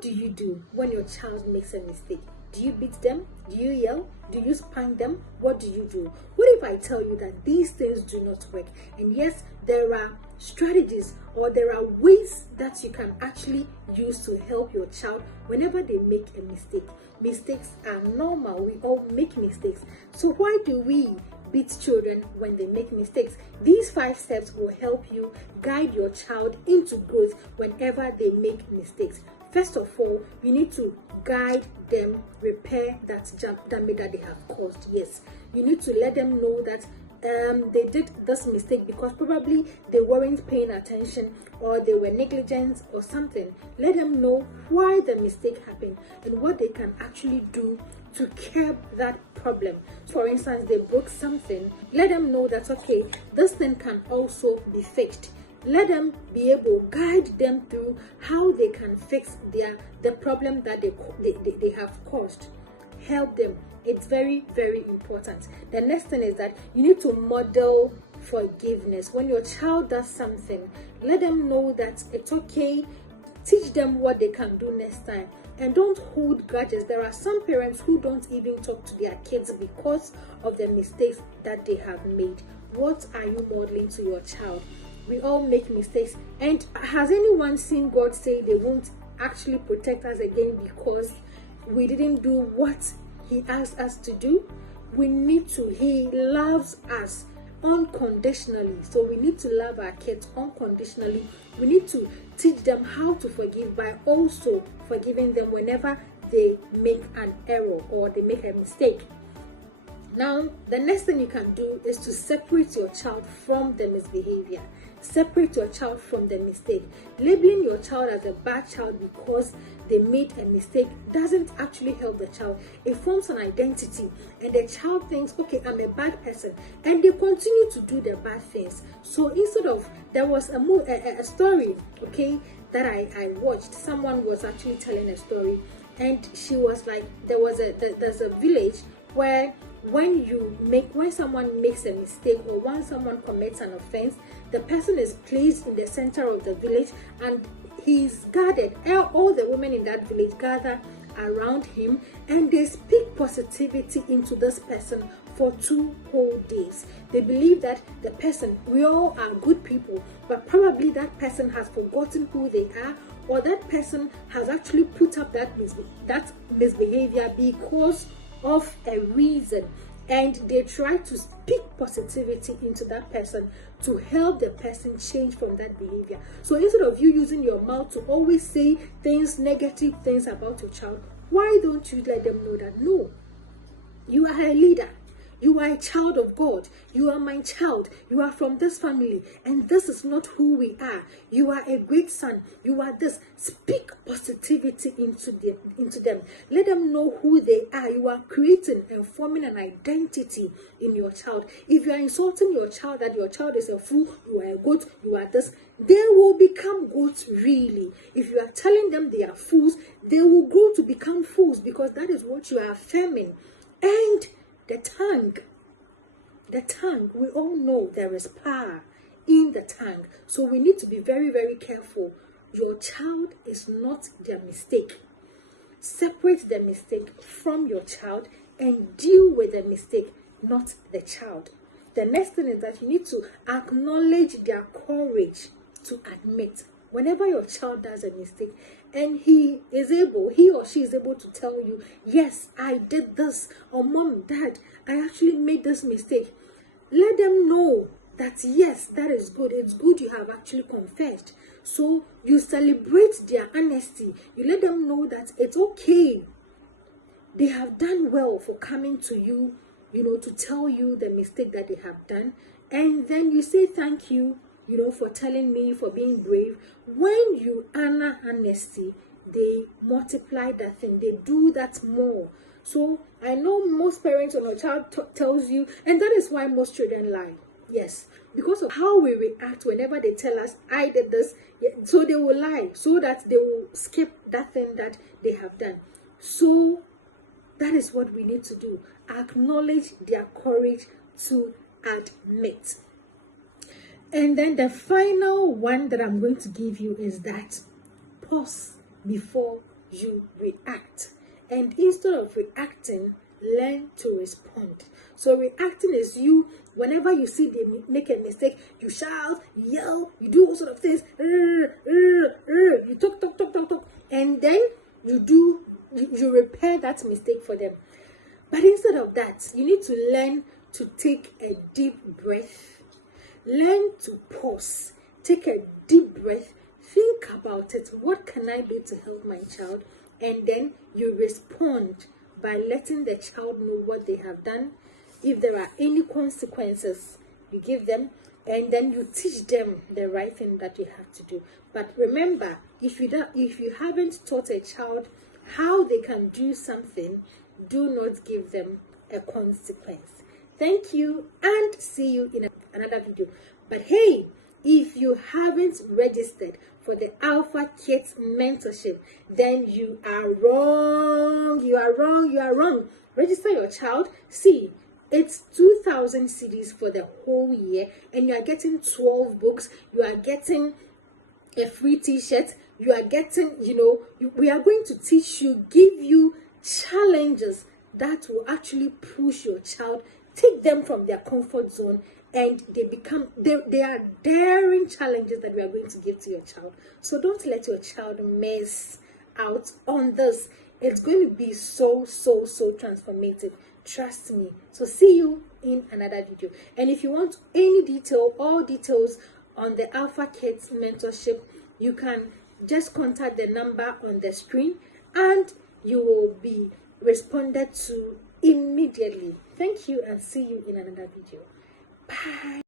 what do you do when your child makes a mistake? Do you beat them? Do you yell? Do you spank them? What do you do? What if I tell you that these things do not work? And yes, there are strategies or there are ways that you can actually use to help your child whenever they make a mistake. Mistakes are normal. We all make mistakes. So why do we beat children when they make mistakes? These 5 steps will help you guide your child into growth whenever they make mistakes. First of all, you need to guide them, repair that damage that they have caused. Yes, you need to let them know that they did this mistake because probably they weren't paying attention or they were negligent or something. Let them know why the mistake happened and what they can actually do to curb that problem. For instance, they broke something. Let them know that, okay, this thing can also be fixed. Let them be able to guide them through how they can fix the problem that they have caused. Help them. It's very, very important. The next thing is that you need to model forgiveness. When your child does something, let them know that it's okay. Teach them what they can do next time. And don't hold grudges. There are some parents who don't even talk to their kids because of the mistakes that they have made. What are you modeling to your child? We all make mistakes. And has anyone seen God say they won't actually protect us again because we didn't do what He asked us to do? We need to. He loves us unconditionally. So we need to love our kids unconditionally. We need to teach them how to forgive by also forgiving them whenever they make an error or they make a mistake. Now, the next thing you can do is to separate your child from the misbehavior. Separate your child from the mistake. Labeling your child as a bad child because they made a mistake doesn't actually help the child. It forms an identity and the child thinks, okay, I'm a bad person, and they continue to do the bad things. So instead of, there was a story, okay, that I watched. Someone was actually telling a story, and she was like, there's a village where when someone makes a mistake or when someone commits an offense, the person is placed in the center of the village and he's guarded. All the women in that village gather around him and they speak positivity into this person for 2 whole days. They believe that the person, we all are good people, but probably that person has forgotten who they are, or that person has actually put up that misbehavior because of a reason, and they try to speak positivity into that person to help the person change from that behavior. So instead of you using your mouth to always say negative things about your child, why don't you let them know that no, you are a leader, you are a child of God, you are my child, you are from this family, and this is not who we are. You are a great son, you are this. Speak positivity into them. Let them know who they are. You are creating and forming an identity in your child. If you are insulting your child that your child is a fool, you are a goat, you are this, they will become goats really. If you are telling them they are fools, they will grow to become fools because that is what you are affirming. And the tongue, we all know there is power in the tongue. So we need to be very, very careful. Your child is not their mistake. Separate the mistake from your child and deal with the mistake, not the child. The next thing is that you need to acknowledge their courage to admit. Whenever your child does a mistake and he or she is able to tell you, yes, I did this, or mom, dad, I actually made this mistake. Let them know that yes, that is good. It's good you have actually confessed. So you celebrate their honesty. You let them know that it's okay. They have done well for coming to you, to tell you the mistake that they have done. And then you say thank you, for telling me, for being brave. When you honor honesty, they multiply that thing. They do that more. So I know most parents, when a child tells you, and that is why most children lie. Yes, because of how we react whenever they tell us, I did this. So they will lie so that they will skip that thing that they have done. So that is what we need to do. Acknowledge their courage to admit. And then the final one that I'm going to give you is that pause before you react. And instead of reacting, learn to respond. So reacting is you, whenever you see them make a mistake, you shout, yell, you do all sort of things, you talk, and then you repair that mistake for them. But instead of that, you need to learn to take a deep breath. Learn to pause. Take a deep breath. Think about it. What can I do to help my child? And then you respond by letting the child know what they have done. If there are any consequences, you give them, and then you teach them the right thing that you have to do. But remember, if you haven't taught a child how they can do something, do not give them a consequence. Thank you, and see you in another video. But hey, if you haven't registered for the Alpha Kids Mentorship, then you are wrong. You are wrong. You are wrong. Register your child. See, it's 2,000 CDs for the whole year, and you are getting 12 books. You are getting a free t-shirt. You are getting, we are going to teach you, give you challenges that will actually push your child, take them from their comfort zone, and they are daring challenges that we are going to give to your child. So don't let your child miss out on this. It's going to be so transformative. Trust me. So see you in another video. And if you want any all details on the Alpha Kids Mentorship, you can just contact the number on the screen and you will be responded to immediately. Thank you, and see you in another video. Bye.